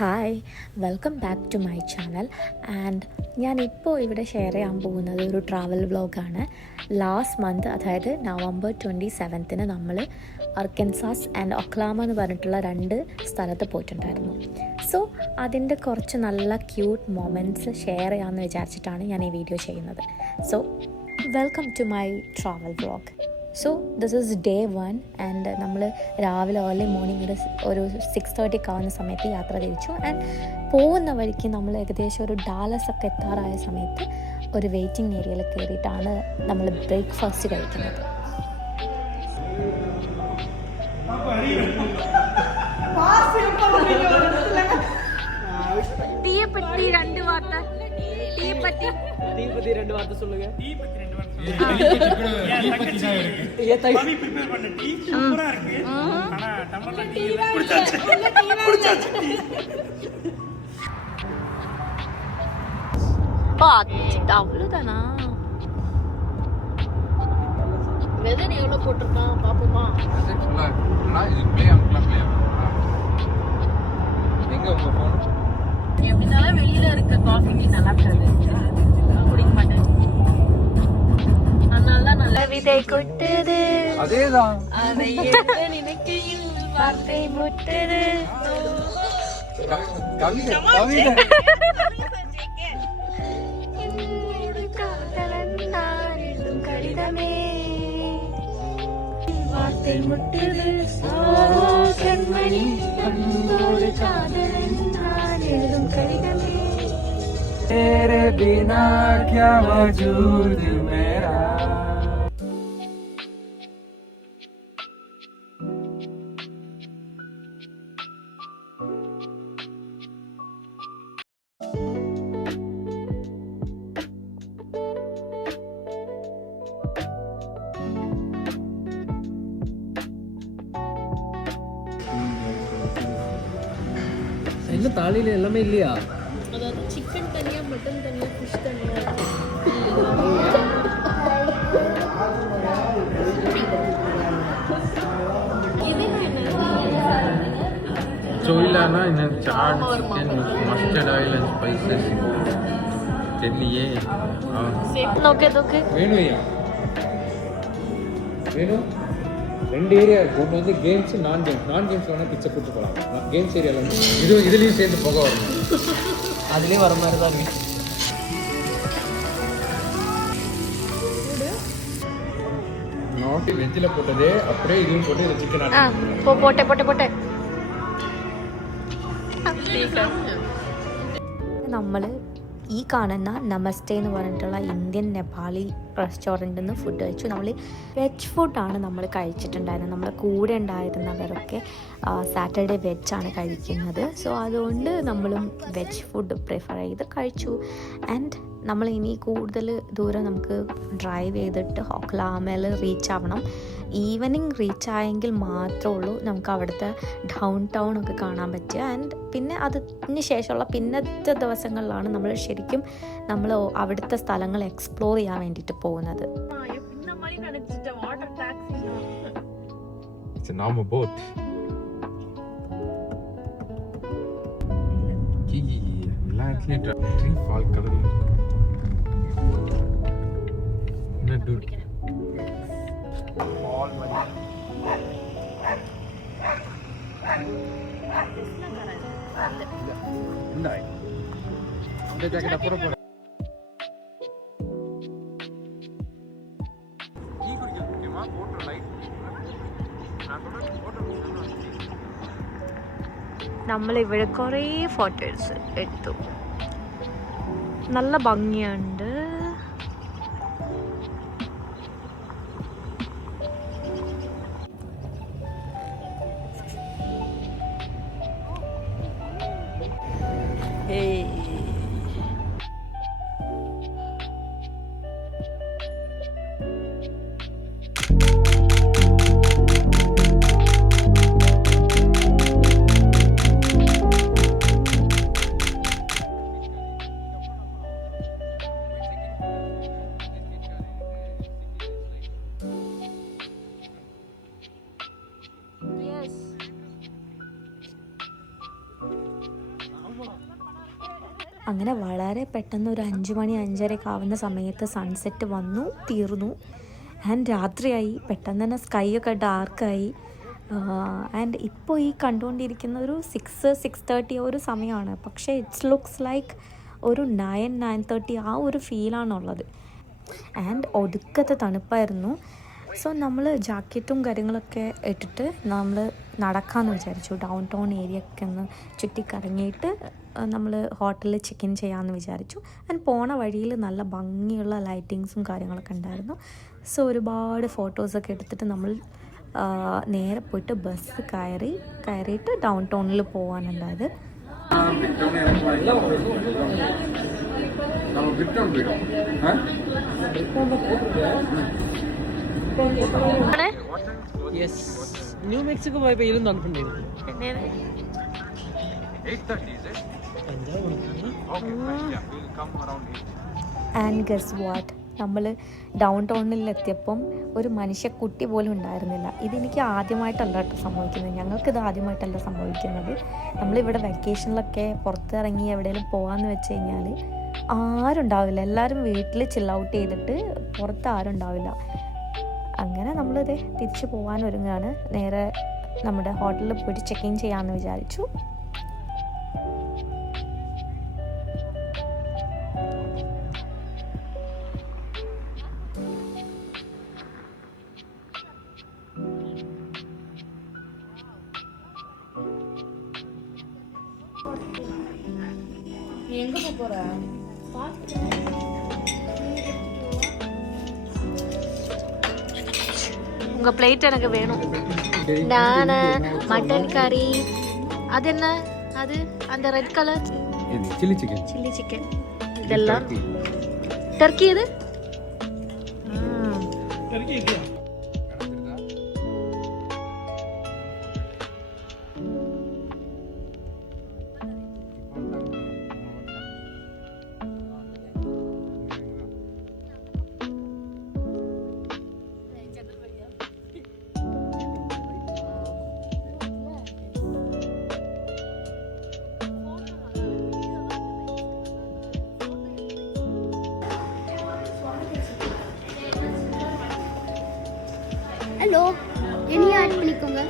Hi, welcome back to my channel. And ഞാനിപ്പോൾ ഇവിടെ ഷെയർ ചെയ്യാൻ പോകുന്നത് ഒരു ട്രാവൽ വ്ളോഗാണ്. ലാസ്റ്റ് മന്ത്, അതായത് നവംബർ 27 നമ്മൾ അർക്കൻസാസ് ആൻഡ് ഒക്ലാമ എന്ന് പറഞ്ഞിട്ടുള്ള 2 സ്ഥലത്ത് പോയിട്ടുണ്ടായിരുന്നു. സോ അതിൻ്റെ കുറച്ച് നല്ല ക്യൂട്ട് മൊമെൻറ്റ്സ് ഷെയർ ചെയ്യാമെന്ന് വിചാരിച്ചിട്ടാണ് ഞാൻ ഈ വീഡിയോ ചെയ്യുന്നത്. So welcome to my travel vlog. So this is day 1 and നമ്മൾ രാവിലെ ഏർലി മോർണിംഗ് ഒരു 6:30 ആവുന്ന സമയത്ത് യാത്ര തിരിച്ചു. ആൻഡ് പോകുന്ന വഴിക്ക് നമ്മൾ ഏകദേശം ഒരു ഡാലസൊക്കെ എത്താറായ സമയത്ത് ഒരു വെയിറ്റിംഗ് ഏരിയയിൽ കയറിയിട്ടാണ് നമ്മൾ ബ്രേക്ക്ഫാസ്റ്റ് കഴിക്കുന്നത്. தீயப்பட்டி 2 வார்த்தை தீயப்பட்டி தீபத்தி 2 வார்த்தை சொல்லுங்க. தீபத்தி 2 வார்த்தை தீபத்தி தான் இருக்கு. பாவி ப்ரிப்பேர் பண்ண டீ சூப்பரா இருக்கு. ஆனா டம்ளர்ல டீ குடிச்சாச்சு. அவ்வளவுதானா? வெதர் எவ்வளவு போட்டிருக்கான் பாப்போமா? எங்க உங்க போன்? எப்படினாலும் வெளியில இருக்க காஃபி டீ நல்லா குடிக்க மாட்டேன். அதனால நல்ல விதை கொட்டுது, அதேதான் அதை எழுத நினைக்கையில் வார்த்தை முட்டுது. கவிதை கவிதை என்னோடு காதலன் நான் எழுதும் கடிதமே வார்த்தை முட்டுது. கண்மணி அன்போடு காதலன் நான் எழுதும் கடிதமே. तेरे बिना क्या वजूद मेरा. என்ன தாலியில எல்லாமே இல்லையா? அதாவது சிக்கன் தனியா, மட்டன் தனியா, ஃபிஷ் தனியா. चोइलाना इन चाट chicken mustard oil and spices चलिए നോക്കെ നോക്കെ வேணும்யா வேணும். 2 ஏரியா இருக்கு. ஒன்று வந்து கேம்ஸ், நான் கேம்ஸ் வேணா பிச்சை போட்டு போகலாம். கேம்ஸ் ஏரியாவில் இதுலேயும் சேர்ந்து போக வரணும். அதுலேயும் வர மாதிரி தான் இருக்கு. நாட்டு வெஜ்ஜில் போட்டதே அப்படியே இதையும் போட்டு இதை சிக்கன் പോട്ടെ നമ്മൾ ഈ കാണുന്ന നമസ്തേ എന്ന് പറഞ്ഞിട്ടുള്ള ഇന്ത്യൻ നേപ്പാളി റെസ്റ്റോറൻറ്റിൽ നിന്ന് ഫുഡ് കഴിച്ചു. നമ്മൾ വെജ് ഫുഡാണ് നമ്മൾ കഴിച്ചിട്ടുണ്ടായിരുന്നത്. നമ്മുടെ കൂടെ ഉണ്ടായിരുന്നവരൊക്കെ സാറ്റർഡേ വെജാണ് കഴിക്കുന്നത്. സോ അതുകൊണ്ട് നമ്മളും വെജ് ഫുഡ് പ്രിഫർ ചെയ്ത് കഴിച്ചു. ആൻഡ് നമ്മൾ ഇനി കൂടുതൽ ദൂരം നമുക്ക് ഡ്രൈവ് ചെയ്തിട്ട് ഒക്ലാമയിൽ റീച്ച് ആവണം. ഈവനിങ് റീച്ച് ആയെങ്കിൽ മാത്രമേ ഉള്ളൂ നമുക്ക് അവിടുത്തെ ഡൗൺ ടൗൺ ഒക്കെ കാണാൻ പറ്റുക. ആൻഡ് പിന്നെ അതിന് ശേഷമുള്ള പിന്നത്തെ ദിവസങ്ങളിലാണ് നമ്മൾ ശരിക്കും നമ്മൾ അവിടുത്തെ സ്ഥലങ്ങൾ എക്സ്പ്ലോർ ചെയ്യാൻ വേണ്ടിയിട്ട് പോകുന്നത്. It's a normal boat. எல்லா இடத்துலையும் ட்ரீ ஃபால் கடல் என்ன டூட் ஆல் மணி. இந்த ஜாக்கெட் அப்புறம் போட டீ குடிக்க முக்கியமா போட்டோ லைட் நான் சொல்றது போட்டோ നമ്മളിവിടെ കുറേ ഫോട്ടോസ് എടുത്തു. നല്ല ഭംഗിയുണ്ട്. അങ്ങനെ വളരെ പെട്ടെന്ന് ഒരു 5 മണി 5:30 ആവുന്ന സമയത്ത് സൺസെറ്റ് വന്നു തീർന്നു. ആൻഡ് രാത്രിയായി, പെട്ടെന്ന് തന്നെ സ്കൈ ഒക്കെ ഡാർക്കായി. ആൻഡ് ഇപ്പോൾ ഈ കണ്ടുകൊണ്ടിരിക്കുന്ന ഒരു 6:30 ഒരു സമയമാണ്. പക്ഷേ ഇറ്റ്സ് ലുക്സ് ലൈക്ക് ഒരു 9:30 ആ ഒരു ഫീലാണുള്ളത്. ആൻഡ് ഒടുക്കത്തെ തണുപ്പായിരുന്നു. സോ നമ്മൾ ജാക്കറ്റും കാര്യങ്ങളൊക്കെ ഇട്ടിട്ട് നമ്മൾ നടക്കാമെന്ന് വിചാരിച്ചു. ഡൗൺ ടൗൺ ഏരിയ ഒക്കെ ഒന്ന് ചുറ്റിക്കറങ്ങിയിട്ട് നമ്മൾ ഹോട്ടലിൽ ചെക്ക് ഇൻ ചെയ്യാമെന്ന് വിചാരിച്ചു. ആൻഡ് പോണ വഴിയിൽ നല്ല ഭംഗിയുള്ള ലൈറ്റിങ്സും കാര്യങ്ങളൊക്കെ ഉണ്ടായിരുന്നു. സോ ഒരുപാട് ഫോട്ടോസൊക്കെ എടുത്തിട്ട് നമ്മൾ നേരെ പോയിട്ട് ബസ് കയറിയിട്ട് ഡൗൺ ടൗണിൽ പോകാനുണ്ടായത്. ന്യൂ മെക്സിക്കോ പോയപ്പോൾ ഇതിലും തണുപ്പുണ്ടായിരുന്നു. ആൻഡ് ഗസ് വാട്ട്, നമ്മൾ ഡൗൺ ടൗണിലെത്തിയപ്പം ഒരു മനുഷ്യക്കുട്ടി പോലും ഉണ്ടായിരുന്നില്ല. ഇതെനിക്ക് ആദ്യമായിട്ടല്ല കേട്ടോ സംഭവിക്കുന്നത്. ഞങ്ങൾക്കിത് ആദ്യമായിട്ടല്ല സംഭവിക്കുന്നത്. നമ്മളിവിടെ വെക്കേഷനിലൊക്കെ പുറത്തിറങ്ങി എവിടെയെങ്കിലും പോകാമെന്ന് വെച്ച് കഴിഞ്ഞാൽ ആരും ഉണ്ടാവില്ല. എല്ലാവരും വീട്ടിൽ ചിൽ ഔട്ട് ചെയ്തിട്ട് പുറത്ത് ആരും ഉണ്ടാവില്ല. അങ്ങനെ നമ്മളിത് തിരിച്ച് പോകാൻ ഒരുങ്ങുകയാണ്. നേരെ നമ്മുടെ ഹോട്ടലിൽ പോയിട്ട് ചെക്ക് ഇൻ ചെയ്യാമെന്ന് വിചാരിച്ചു. உங்கள் பிளேட் எனக்கு வேணும். நான் மட்டன் கறி. அது என்ன? அது அந்த ரெட் கலர் சில்லி சிக்கன். இதெல்லாம் டர்க்கி. இது ஹலோ, என்னையும் ஆட் பண்ணிக்கோங்க.